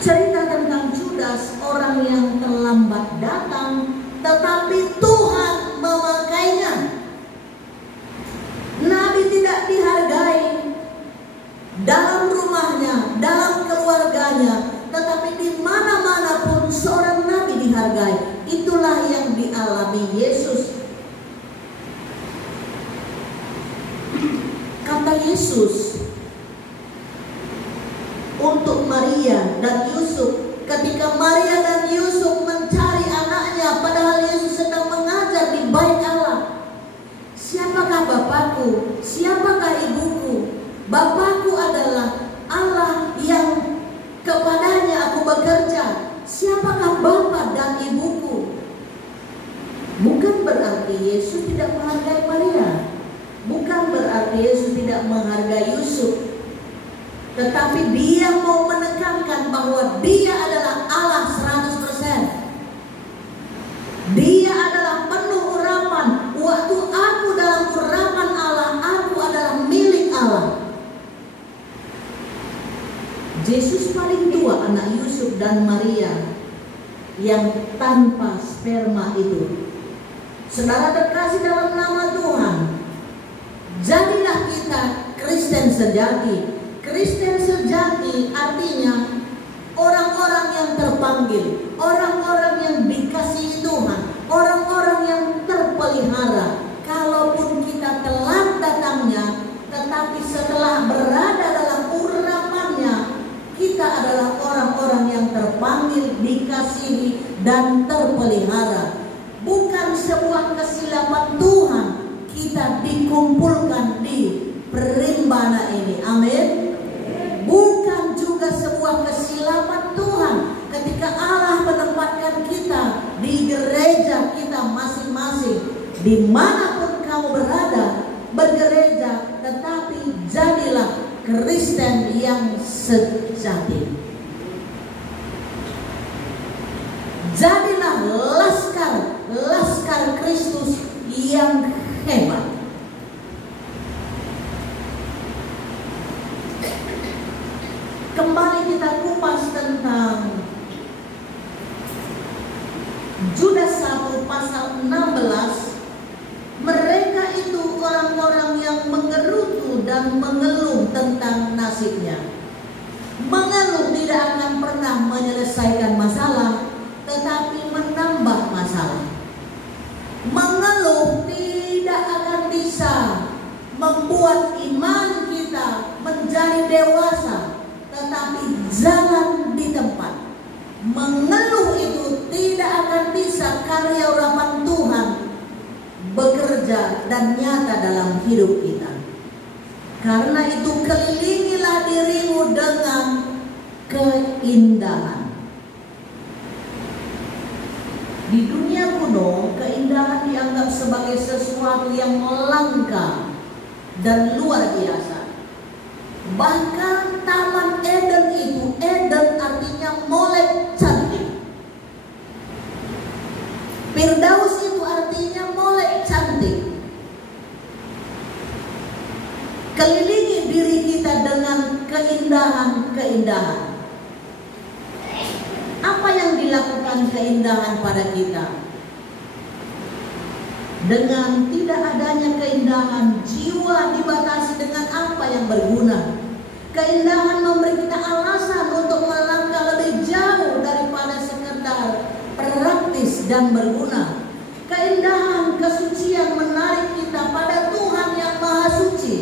Cerita tentang Judas, orang yang terlambat datang, tetapi Tuhan memakainya. Nabi tidak dihargai dalam rumahnya, dalam keluarganya, tetapi di mana-mana pun seorang nabi dihargai. Itulah yang dialami Yesus. Kata Yesus untuk Maria dan Yusuf, ketika Maria dan Yusuf mencari anaknya, padahal Yesus sedang mengajar di bait Allah. Siapakah Bapakku? Siapakah ibuku? Bapakku adalah Allah yang kepadanya aku bekerja. Siapakah Bapa dan ibuku? Bukan berarti Yesus tidak menghargai Maria. Bukan berarti Yesus tidak menghargai Yusuf. Tetapi dia mau menekankan bahwa dia adalah Allah 100%. Dia adalah penuh urapan. Waktu aku dalam urapan Allah, aku adalah milik Allah. Yesus paling tua anak Yusuf dan Maria yang tanpa sperma itu. Saudara terkasih dalam nama Tuhan, jadilah kita Kristen sejati. Kristen sejati artinya orang-orang yang terpanggil, orang-orang yang dikasihi Tuhan, orang-orang yang terpelihara. Kalaupun kita telat datangnya, tetapi setelah berada dalam urapannya, kita adalah orang-orang yang terpanggil, dikasihi, dan terpelihara. Bukan sebuah kesilapan Tuhan kita dikumpulkan di perimbana ini. Amin. Bukan juga sebuah kesilapan Tuhan ketika Allah menempatkan kita di gereja kita masing-masing. Dimanapun kamu berada, bergereja, tetapi jadilah Kristen yang sejati. Jadilah laskar Kristus yang hebat. Kembali kita kupas tentang Judas 1 pasal 16. Mereka itu orang-orang yang mengerutu dan mengeluh tentang nasibnya. Mengeluh tidak akan pernah menyelesaikan masalah, tetapi menambah masalah. Mengeluh tidak akan bisa membuat iman kita menjadi dewasa, tetapi jalan di tempat. Mengeluh itu tidak akan bisa karya urapan Tuhan bekerja dan nyata dalam hidup kita. Karena itu kelilingilah dirimu dengan keindahan. Di dunia kuno, keindahan dianggap sebagai sesuatu yang langka dan luar biasa. Bahkan Taman Eden itu, Eden artinya molek cantik. Firdaus itu artinya molek cantik. Kelilingi diri kita dengan keindahan-keindahan. Apa yang dilakukan keindahan pada kita? Dengan tidak adanya keindahan, jiwa dibatasi dengan apa yang berguna. Keindahan memberi kita alasan untuk melangkah lebih jauh daripada sekedar praktis dan berguna. Keindahan, kesucian menarik kita pada Tuhan yang Maha Suci.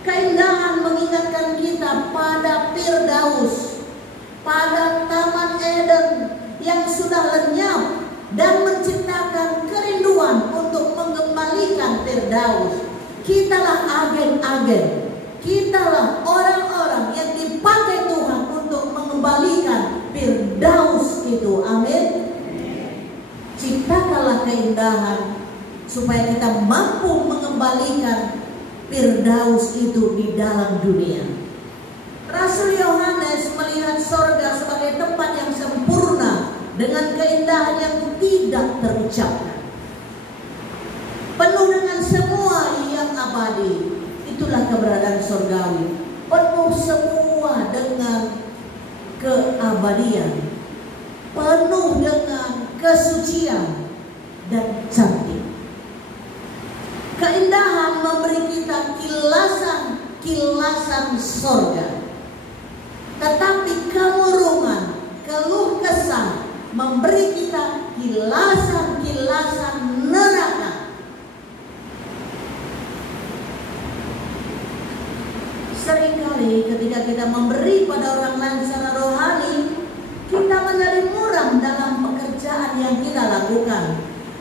Keindahan mengingatkan kita pada Firdaus, pada Taman Eden yang sudah lenyap dan menciptakan kerinduan untuk mengembalikan Firdaus. Kitalah agen-agen, kitalah orang-orang yang dipakai Tuhan untuk mengembalikan Firdaus itu. Amin. Ciptakanlah keindahan supaya kita mampu mengembalikan Firdaus itu di dalam dunia. Rasul Yohanes melihat sorga sebagai tempat yang sempurna dengan keindahan yang tidak terucapkan, penuh dengan semua yang abadi. Itulah keberadaan sorgawi, penuh semua dengan keabadian. keabadian, penuh dengan kesucian dan cantik. Keindahan memberi kita kilasan sorga, tetapi kemurungan, keluh kesah memberi kita kilasan neraka. Seringkali ketika kita memberi pada orang lain secara rohani, kita menjadi muram dalam pekerjaan yang kita lakukan.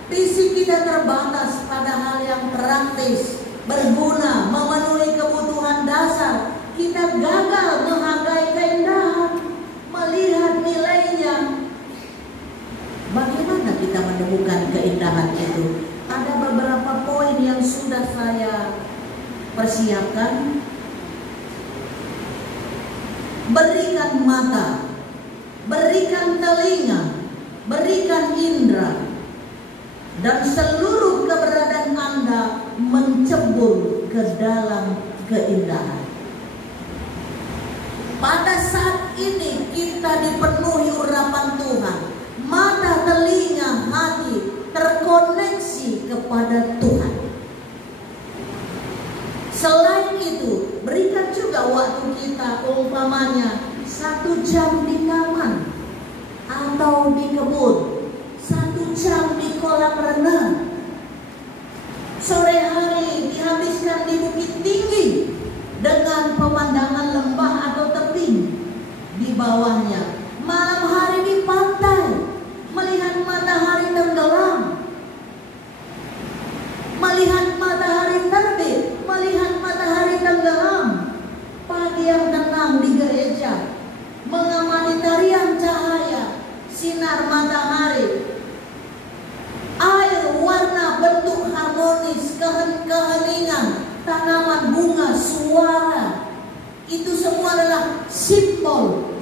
Visi kita terbatas pada hal yang praktis, berguna, memenuhi kebutuhan dasar. Kita gagal menghargai keindahan, melihat nilainya. Bagaimana kita menemukan keindahan itu? Ada beberapa poin yang sudah saya persiapkan. Berikan mata, berikan telinga, berikan indera, dan seluruh keberadaan Anda mencebur ke dalam keindahan. Pada saat ini kita dipenuhi urapan Tuhan, mata, telinga, hati terkoneksi kepada Tuhan. Selain itu, berikan juga waktu kita, umpamanya 1 jam di taman atau di kebun, 1 jam di kolam renang. Sore hari dihabiskan di bukit tinggi dengan pemandangan lembah atau tebing di bawahnya. Malam hari di pantai, melihat matahari tenggelam, melihat matahari terbit, melihat matahari tenggelam. Pagi yang tenang di gereja, mengamati tarian cahaya sinar matahari, air, warna, bentuk harmonis, keheningan, tanaman, bunga, suara. Itu semua adalah simbol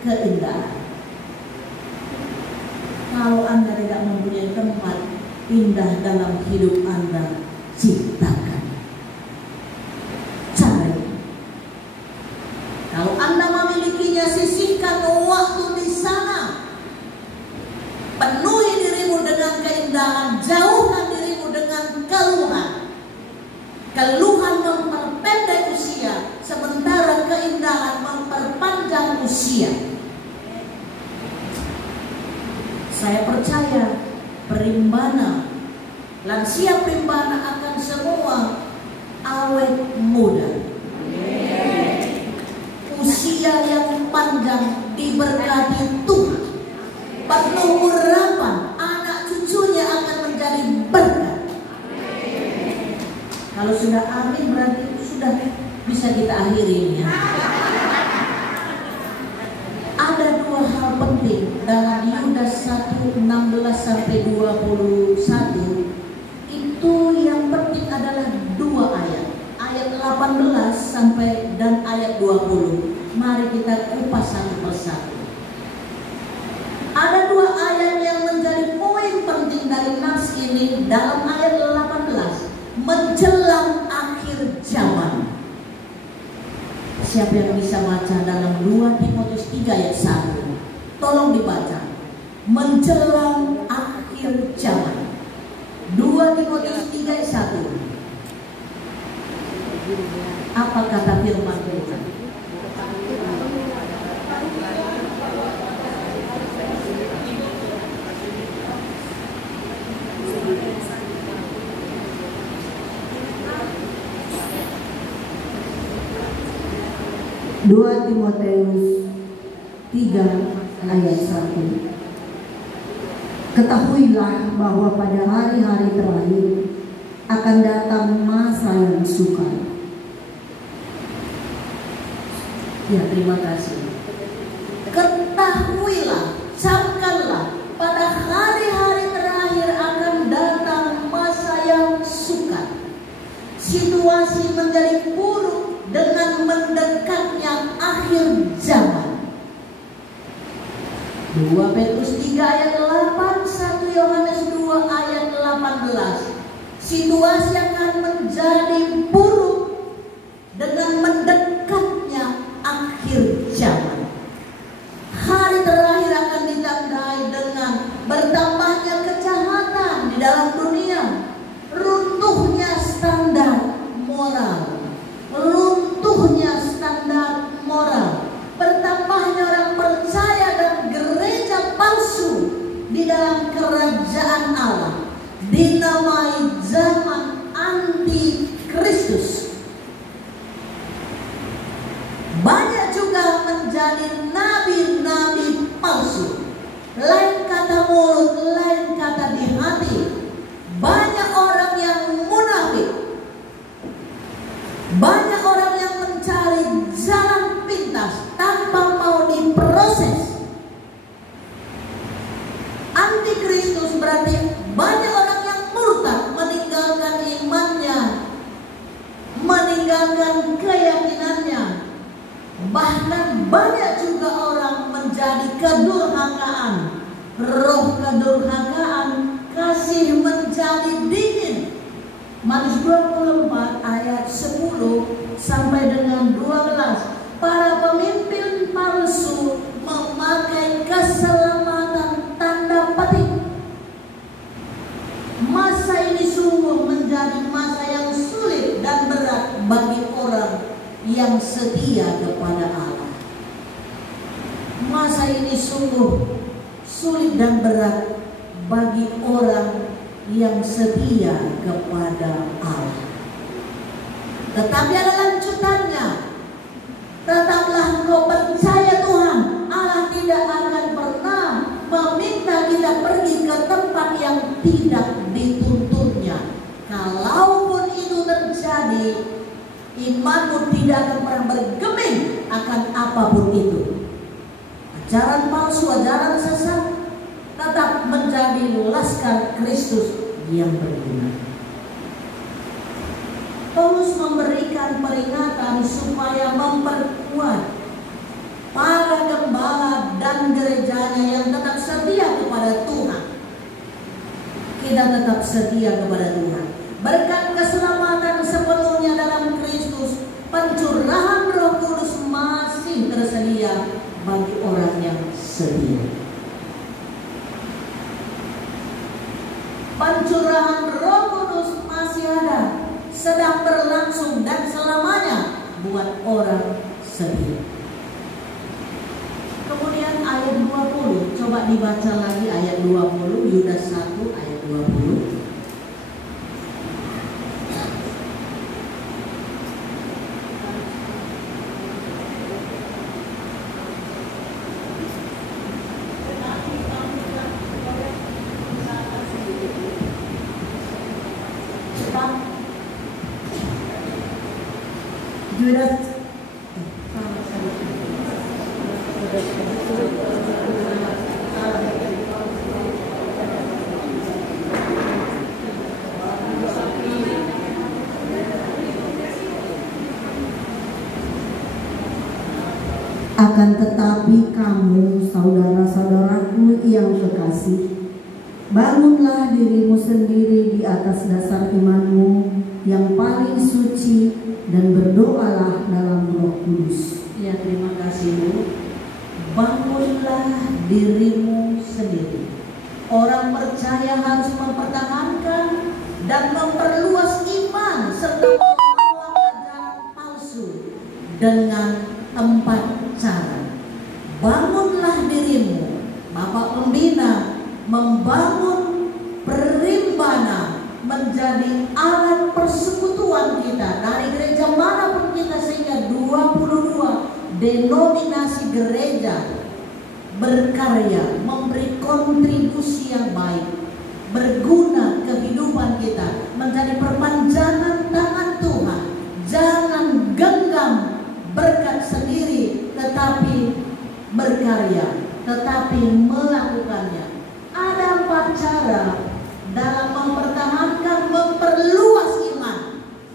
keindahan. Kalau Anda tidak mempunyai tempat indah dalam hidup Anda, ciptakan. Cari. Kalau Anda memilikinya, sisihkan waktu di sana. Penuhi dirimu dengan keindahan, jauhkan dirimu dengan keluhan. Keluhan memperpendek usia, sementara keindahan memperpanjang usia. Saya percaya perimbana, lansia perimbana akan semua awet muda. Usia yang panjang diberkati Tuhan, penuh urapan, anak cucunya akan menjadi berkat. Kalau sudah amin berarti sudah bisa kita akhiri ini ya. Ada 2 hal penting dalam Yudas 1:16-21. Itu yang penting adalah 2 ayat. Ayat 18 sampai dan ayat 20. Mari kita kupas satu persatu. Ada 2 ayat yang menjadi poin penting dari nas ini dalam ayat 18. Menjelang akhir zaman. Siapa yang bisa baca dalam 2 Timotius 3 ayat 1? Tolong dibaca. Menjelang akhir zaman. 2 Timotius 3 ayat 1. Apa kata firman Tuhan? Dua Timotius 3 ayat 1. Ketahuilah bahwa pada hari-hari terakhir akan datang masa yang sukar. Ya, terima kasih. Ketahuilah, camkanlah, pada hari-hari terakhir akan datang masa yang sukar. Situasi menjadi buruk dengan mendekatnya akhir zaman. 2 Petrus 3 ayat 8, 1 Yohanes 2 ayat 18. Situasi akan menjadi buruk dengan mendekatnya akhir zaman. Banyak juga menjadi nabi-nabi palsu. Lain kata mulut, lain kata di hati. Banyak orang yang munafik. Banyak orang yang mencari jalan pintas tanpa mau diproses. Antikristus berarti banyak orang yang murtad, meninggalkan imannya, meninggalkan keyakinannya. Bahkan banyak juga orang menjadi kedurhakaan. Roh kedurhakaan, kasih menjadi dingin. Matius 24 ayat 10 sampai dengan 12. Para pemimpin palsu memakai keselamatan tanda petik. Masa ini sungguh menjadi masa yang sulit dan berat bagi orang yang setia kepada Allah. Masa ini sungguh sulit dan berat bagi orang yang setia kepada Allah. Tetapi ada lanjutannya. Tetaplah engkau percaya Tuhan. Allah tidak akan pernah meminta kita pergi ke tempat yang tidak dituntunnya. Kalaupun itu terjadi, imanmu tidak akan pernah bergeming akan apapun itu. Ajaran palsu, ajaran sesat tetap menjadi laskar Kristus yang berguna. Paulus memberikan peringatan supaya memperkuat para gembala dan gerejanya yang tetap setia kepada Tuhan. Kita tetap setia kepada Tuhan. Berkat keselamatan sepenuhnya dalam Kristus, pencurahan Roh Kudus masih tersedia bagi orang yang setia. Pencurahan Roh Kudus masih ada, sedang berlangsung dan selamanya buat orang setia. Kemudian ayat 20, coba dibaca lagi ayat 20, Yudas 1 ayat 20. Yudas Akan tetapi kamu, saudara-saudaraku yang kekasih, bangunlah dirimu sendiri di atas dasar imanmu yang paling suci dan berdoalah dalam Roh Kudus. Ya, terima kasih Bu. Bangunlah dirimu sendiri. Orang percaya harus mempertahankan dan memperluas iman serta melawan ajaran palsu dengan 4 cara. Bangunlah dirimu. Bapak Pembina membangun Perimbana menjadi alat persekutuan kita dari gereja manapun kita, sehingga 22 denominasi gereja berkarya, memberi kontribusi yang baik, berguna kehidupan kita, menjadi perpanjangan tangan Tuhan. Jangan genggam berkat sendiri, tetapi berkarya, tetapi melakukannya. Ada 4 cara dalam mempertahankan, memperluas iman.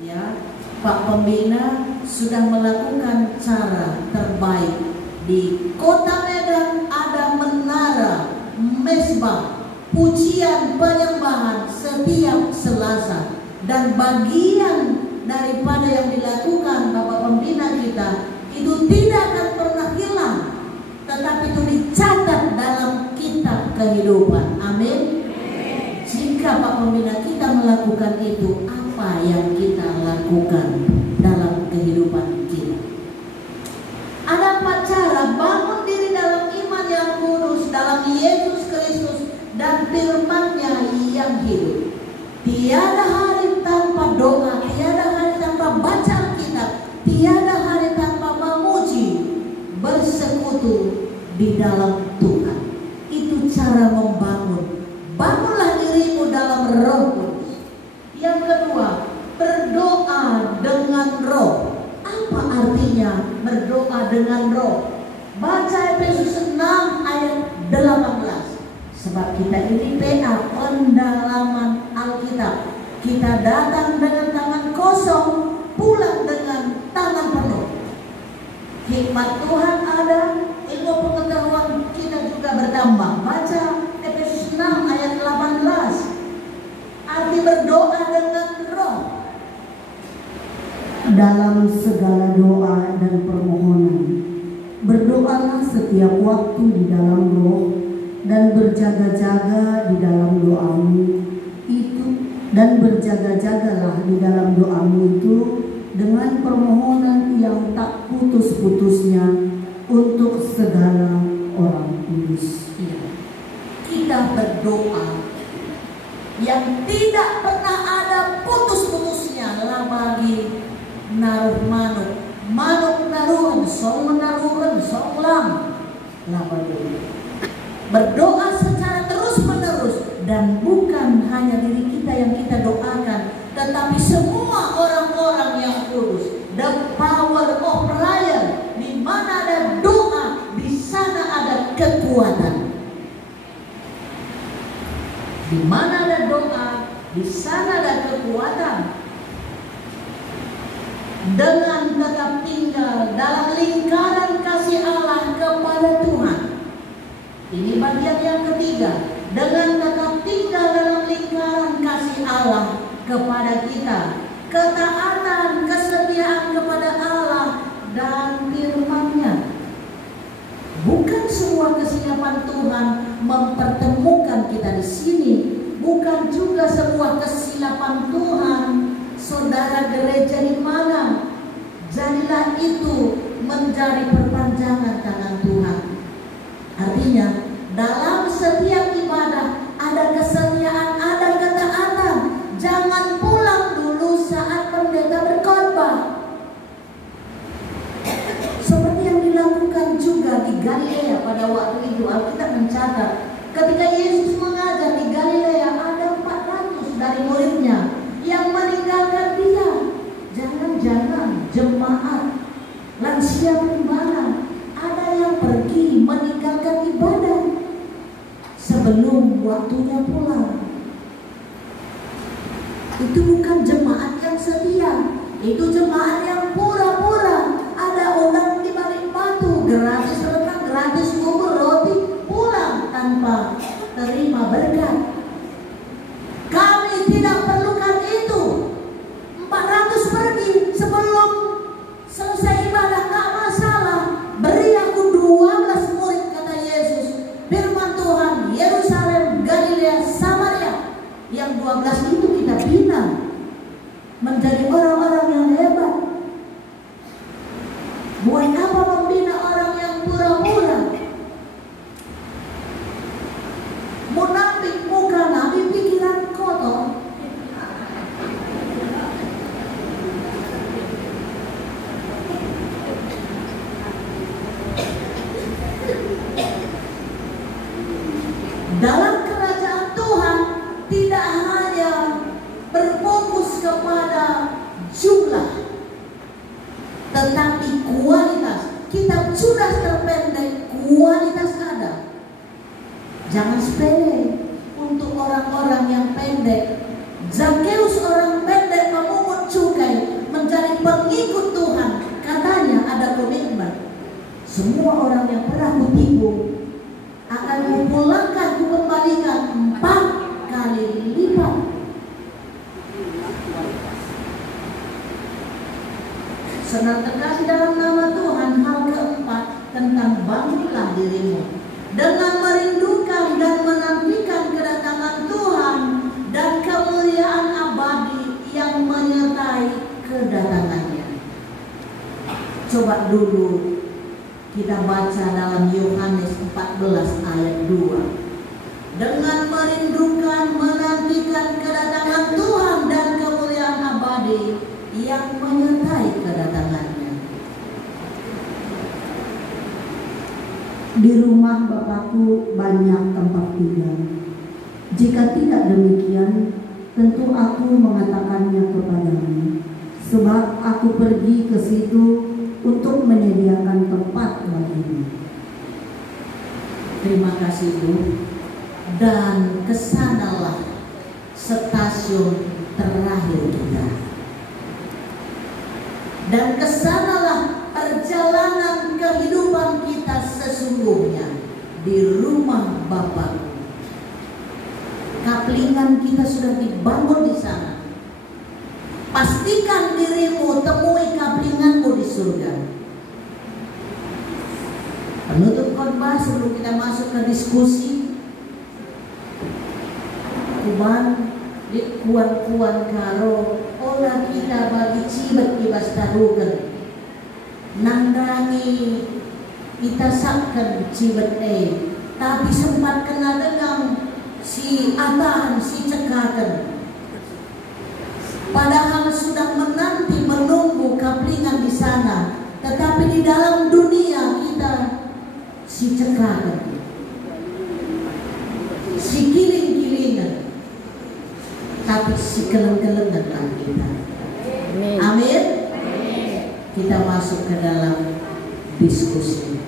Ya, Pak Pembina sudah melakukan cara terbaik. Di Kota Medan ada menara mesbah pujian penyembahan setiap Selasa, dan bagian daripada yang dilakukan Bapak Pembina kita itu tidak akan pernah hilang, tetapi itu dicatat dalam kitab kehidupan. Amin. Jika Pak Pembina kita melakukan itu, apa yang kita lakukan dalam kehidupan kita? Ada 4 cara bangun diri dalam iman yang kudus, dalam Yesus Kristus dan firman-Nya yang hidup. Tiada hari tanpa doa, tiada hari tanpa baca Alkitab, tiada hari tanpa memuji bersekutu di dalam Tuhan. Itu cara membangun. Bangunlah dirimu dalam Roh Kudus. Yang kedua, berdoa dengan roh. Apa artinya berdoa dengan roh? Baca Efesus 6 ayat 18. Sebab kita ini PA, pendalaman Alkitab. Kita datang dengan tangan kosong, pulang dengan tangan penuh. Hikmat Tuhan ada, ilmu pengetahuan kita juga bertambah. Baca Efesus 6 ayat 18. Arti berdoa dengan roh. Dalam segala doa dan permohonan, berdoalah setiap waktu di dalam roh, dan berjaga-jaga di dalam doamu itu, dan berjaga-jagalah di dalam doamu itu dengan permohonan yang tak putus-putusnya untuk segala orang kudus. Kita berdoa yang tidak pernah ada putus-putusnya lah bagi naruh manuk naruhan, song menaruhan, song lam lah bagi. Berdoa secara terus-menerus, dan bukan hanya diri kita yang kita doakan, tetapi semua orang-orang yang kudus. The power of prayer. Di mana ada doa, di sana ada kekuatan. Di mana ada doa, di sana ada kekuatan. Dengan tetap tinggal dalam lingkaran kasih Allah kepada Tuhan. Ini bagian yang ketiga. Dengan tetap tinggal dalam lingkaran kasih Allah kepada kita, ketaatan, kesetiaan kepada Allah dan firman-Nya. Bukan semua kesiapan Tuhan mempertemukan kita di sini. Bukan juga sebuah kesilapan Tuhan. Saudara gereja di mana? Jadilah itu menjadi perpanjangan tangan Tuhan. Artinya, dalam setiap ibadah ada kesetiaan, ada ketaatan. Jangan pulang dulu saat pendeta berkhotbah. Seperti yang dilakukan juga di Galilea pada waktu itu. Alkitab mencatat ketika Yesus mengajar di Galilea, ada 400 dari muridnya yang meninggalkan dia. Jangan-jangan jemaat lansia gembala ada yang pergi meninggalkan ibadah sebelum waktunya pulang. Itu bukan jemaat yang setia, itu jemaat yang pura-pura. Ada orang di balik batu, gratis renang, gratis kubur, roti, pulang tanpa terima berkat. Kami tidak perlukan itu. 400 pergi sebelum selesai ibadah, tak masalah. Beri aku 12 murid, kata Yesus. Firman Tuhan, Yerusalem, Galilea, Samaria. Yang 12 itu kita bina menjadi orang-orang yang hebat. Buat apa membina orang yang pura-pura? Munafik, muka nabi, pikiran kotor. Dalam kerajaan Tuhan tidak hanya berfokus kepada jumlah, tetapi kualitas. Kitab Judas terpendek, kualitas ada. Jangan sepele untuk orang-orang yang pendek. Zakheus orang pendek memungut cukai menjadi pengikut Tuhan. Katanya ada komitmen. Semua orang yang pernah kutipu akan kupulangkan, kukembalikan 4 kali lipat. Senang terkasih dalam nama Tuhan. Hal keempat tentang bangunlah dirimu dengan merindukan dan menantikan kedatangan Tuhan dan kemuliaan abadi yang menyertai kedatangannya. Coba dulu kita baca dalam Yohanes 14 ayat 2. Dengan merindukan, menantikan kedatangan Tuhan dan kemuliaan abadi yang menyertai kedatangannya. Di rumah Bapakku banyak tempat tinggal. Jika tidak demikian, tentu aku mengatakannya kepadamu, sebab aku pergi ke situ untuk menyediakan tempat bagimu. Terima kasih Bu. Dan kesanalah stasiun terakhir kita. Dan kesanalah perjalanan kehidupan kita sesungguhnya, di rumah Bapa. Kaplingan kita sudah dibangun di sana. Pastikan dirimu temui kaplinganmu di surga. Penutup khotbah sebelum kita masuk ke diskusi. Kuban di kuan karo olah kita bagi cibet ibas tarugan. Nangrangi kita sakkan cibet tapi sempat kena dengan si atan si cekatan. Padahal sudah menunggu kaplingan di sana, tetapi di dalam dunia kita si cekatan, si kiling-kilingan, tapi si keleng-kelengan kita. Amin. Kita masuk ke dalam diskusi.